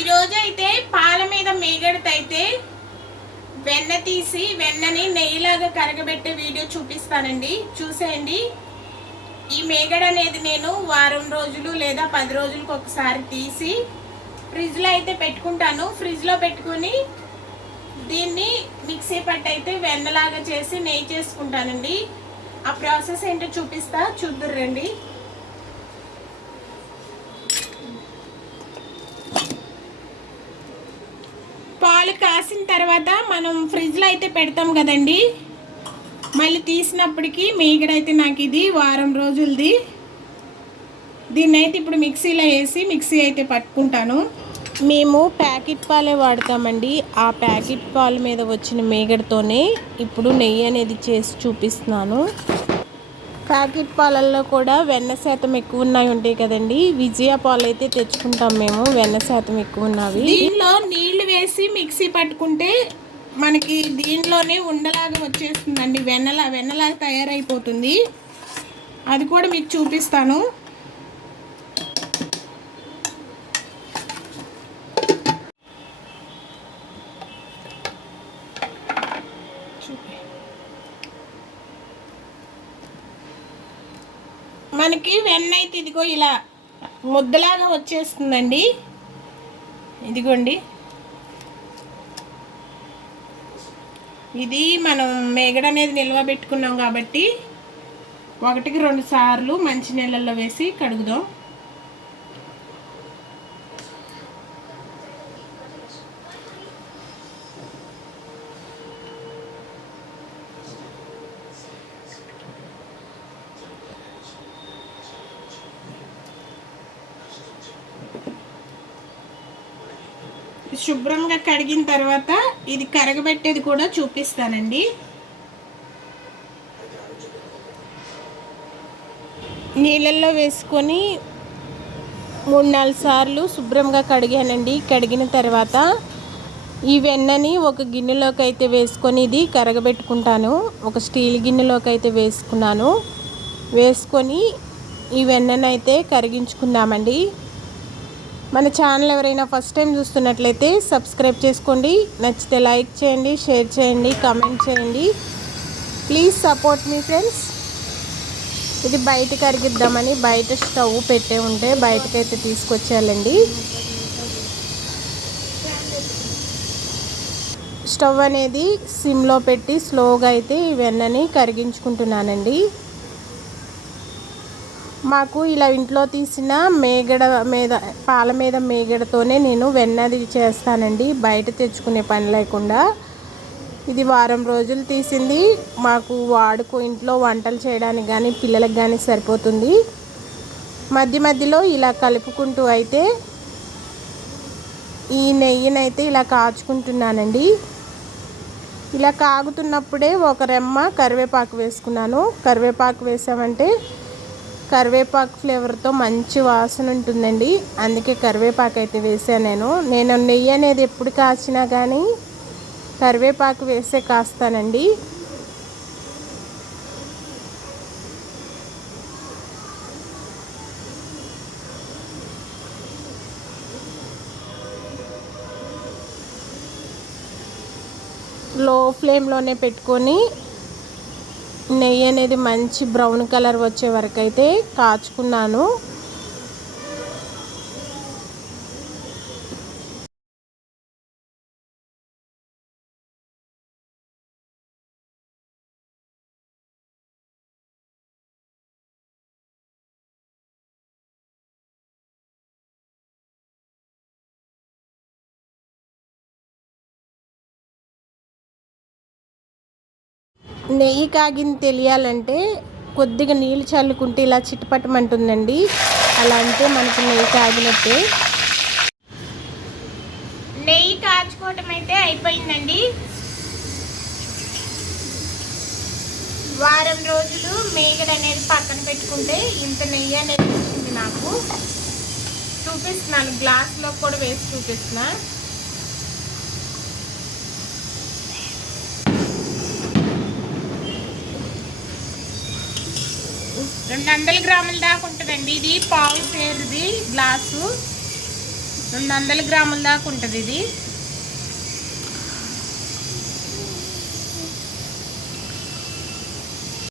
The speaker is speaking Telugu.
ఈరోజు అయితే పాల మీద మీగడతైతే వెన్న తీసి వెన్నని నెయ్యిలాగా కరగబెట్టే వీడియో చూపిస్తానండి. చూసేయండి. ఈ మేగడ అనేది నేను వారం రోజులు లేదా 10 రోజులకు ఒకసారి తీసి ఫ్రిడ్జ్లో అయితే పెట్టుకుంటాను. ఫ్రిడ్జ్లో పెట్టుకుని దీన్ని మిక్సీ పట్టి అయితే వెన్నలాగా చేసి నెయ్యి చేసుకుంటానండి. ఆ ప్రాసెస్ ఏంటో చూపిస్తా, చూద్దురండి. పాలు కాసిన తర్వాత మనం ఫ్రిడ్జ్లో అయితే పెడతాం కదండి. మళ్ళీ తీసినప్పటికీ మీగడైతే నాకు ఇది వారం రోజులది. దీన్ని అయితే ఇప్పుడు మిక్సీలో వేసి మిక్సీ అయితే పట్టుకుంటాను. మేము ప్యాకెట్ పాలే వాడతామండి. ఆ ప్యాకెట్ పాల మీద వచ్చిన మీగడతోనే ఇప్పుడు నెయ్యి అనేది చేసి చూపిస్తున్నాను. ప్యాకెట్ పాలల్లో కూడా వెన్న శాతం ఎక్కువ ఉన్నాయి ఉంటాయి కదండి. విజయ పాలు అయితే తెచ్చుకుంటాం మేము, వెన్న శాతం ఎక్కువ ఉన్నవి. దీనిలో నీళ్లు వేసి మిక్సీ పట్టుకుంటే మనకి దీనిలోనే ఉండలాగా వచ్చేస్తుందండి. వెన్నలాగా తయారైపోతుంది. అది కూడా మీకు చూపిస్తాను. మనకి వెన్న అయితే ఇదిగో ఇలా ముద్దలాగా వచ్చేస్తుందండి. ఇదిగోండి, ఇది మనం మేగడ అనేది నిల్వ పెట్టుకున్నాం కాబట్టి 1కి 2 సార్లు మంచి నీళ్ళల్లో వేసి కడుగుదాం. శుభ్రంగా కడిగిన తర్వాత ఇది కరగబెట్టేది కూడా చూపిస్తానండి. నీళ్ళల్లో వేసుకొని 3-4 సార్లు శుభ్రంగా కడిగానండి. కడిగిన తర్వాత ఈ వెన్నని ఒక గిన్నెలోకి అయితే వేసుకొని ఇది కరగబెట్టుకుంటాను. ఒక స్టీల్ గిన్నెలోకి అయితే వేసుకున్నాను. వేసుకొని ఈ వెన్నను అయితే కరిగించుకుందామండి. మన ఛానల్ ఎవరైనా ఫస్ట్ టైం చూస్తున్నట్లయితే సబ్స్క్రైబ్ చేసుకోండి. నచ్చితే లైక్ చేయండి, షేర్ చేయండి, కామెంట్ చేయండి. Please support me friends. ఇది బయట కరిగిద్దామని బయట స్టవ్ పెట్టే ఉంటే బయటకైతే తీసుకొచ్చేయాలండి. స్టవ్ అనేది సిమ్లో పెట్టి స్లోగా అయితే ఈ వెన్నని కరిగించుకుంటున్నానండి. మాకు ఇలా ఇంట్లో తీసిన మేగడ మీద పాల మీద మేగడతోనే నేను వెన్నది చేస్తానండి. బయట తెచ్చుకునే పని లేకుండా. ఇది వారం రోజులు తీసింది. మాకు ఇంట్లో వంటలు చేయడానికి కానీ పిల్లలకు కానీ సరిపోతుంది. మధ్య మధ్యలో ఇలా కలుపుకుంటూ అయితే ఈ నెయ్యినైతే ఇలా కాచుకుంటున్నానండి. ఇలా కాగుతున్నప్పుడే ఒక రెమ్మ కరివేపాకు వేసుకున్నాను. కరివేపాకు వేసామంటే కరివేపాకు ఫ్లేవర్తో మంచి వాసన ఉంటుందండి. అందుకే కరివేపాకు అయితే వేసాను. నేను నెయ్యి అనేది ఎప్పుడు కాచినా కానీ కరివేపాకు వేసే కాస్తానండి. లో ఫ్లేమ్లోనే పెట్టుకొని నెయ్యి అనేది మంచి బ్రౌన్ కలర్ వచ్చే వరకు అయితే కాచుకున్నాను. నెయ్యి కాగింది తెలియాలంటే కొద్దిగా నీళ్ళు చల్లుకుంటే ఇలా చిటపటమంటుందండి. అలా అంటే మనకు నెయ్యి కాగినట్టే. నెయ్యి కాచుకోవటం అయితే అయిపోయిందండి. వారం రోజులు మేగడ అనేది పక్కన పెట్టుకుంటే ఇంత నెయ్యి అనేది వచ్చింది నాకు. చూపిస్తున్నాను, గ్లాస్లో కూడా వేసి చూపిస్తున్నా. 200 గ్రాముల దాకా ఉంటుందండి. ఇది పావు సేరుది గ్లాసు. 200 గ్రాముల దాకా ఉంటుంది ఇది.